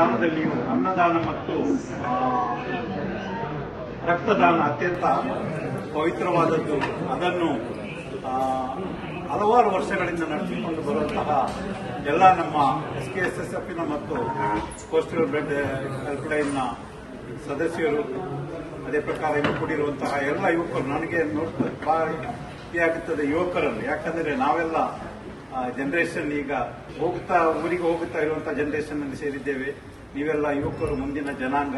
ದಾನದಲ್ಲಿಯೂ ಅನ್ನದಾನ ಮತ್ತು ರಕ್ತದಾನ ಅತ್ಯಂತ ಪವಿತ್ರವಾದದ್ದು. ಅದನ್ನು ಹಲವಾರು ವರ್ಷಗಳಿಂದ ನಡೆಸಿಕೊಂಡು ಬರುವಂತಹ ಎಲ್ಲ ನಮ್ಮ SKSSFನ ಮತ್ತು ಕೋಸ್ಟಲ್ ಬ್ಲಡ್ ಹೆಲ್ಪ್ಲೈನ್ನ ಸದಸ್ಯರು, ಅದೇ ಪ್ರಕಾರ ಇಲ್ಲಿ ಕೂಡಿರುವಂತಹ ಎಲ್ಲ ಯುವಕರು, ನನಗೆ ಆಗುತ್ತದೆ ಯುವಕರನ್ನು. ಯಾಕಂದರೆ ನಾವೆಲ್ಲ ಜನರೇಷನ್ ಈಗ ಊರಿಗೆ ಹೋಗುತ್ತಾ ಇರುವಂತಹ ಜನರೇಷನ್ ಅಲ್ಲಿ ಸೇರಿದ್ದೇವೆ. ನೀವೆಲ್ಲ ಯುವಕರು, ಮುಂದಿನ ಜನಾಂಗ,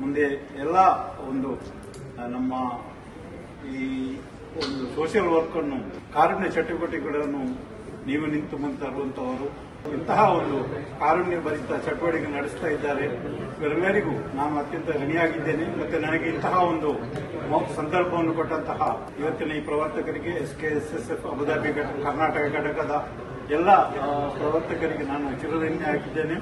ಮುಂದೆ ಎಲ್ಲ ಒಂದು ನಮ್ಮ ಈ ಒಂದು ಸೋಷಿಯಲ್ ವರ್ಕ್ ಅನ್ನು, ಕಾರುಣ್ಯ ಚಟುವಟಿಕೆಗಳನ್ನು ನೀವು ನಿಂತು ತರುವಂತವರು. ಇಂತಹ ಒಂದು ಕಾರುಣ್ಯ ಭರಿತ ಚಟುವಟಿಕೆ ನಡೆಸ್ತಾ ಇದ್ದಾರೆ. ಇವರೆಲ್ಲರಿಗೂ ನಾನು ಅತ್ಯಂತ ಋಣಿಯಾಗಿದ್ದೇನೆ. ಮತ್ತೆ ನನಗೆ ಇಂತಹ ಒಂದು ಸಂದರ್ಭವನ್ನು ಕೊಟ್ಟಂತಹ ಇವತ್ತಿನ ಈ ಪ್ರವರ್ತಕರಿಗೆ, SKSSF ಅಬುಧಾಬಿ ಕರ್ನಾಟಕ ಘಟಕದ ಎಲ್ಲ ಪ್ರವರ್ತಕರಿಗೆ ನಾನು ಚಿರಋಣಿಯಾಗಿದ್ದೇನೆ.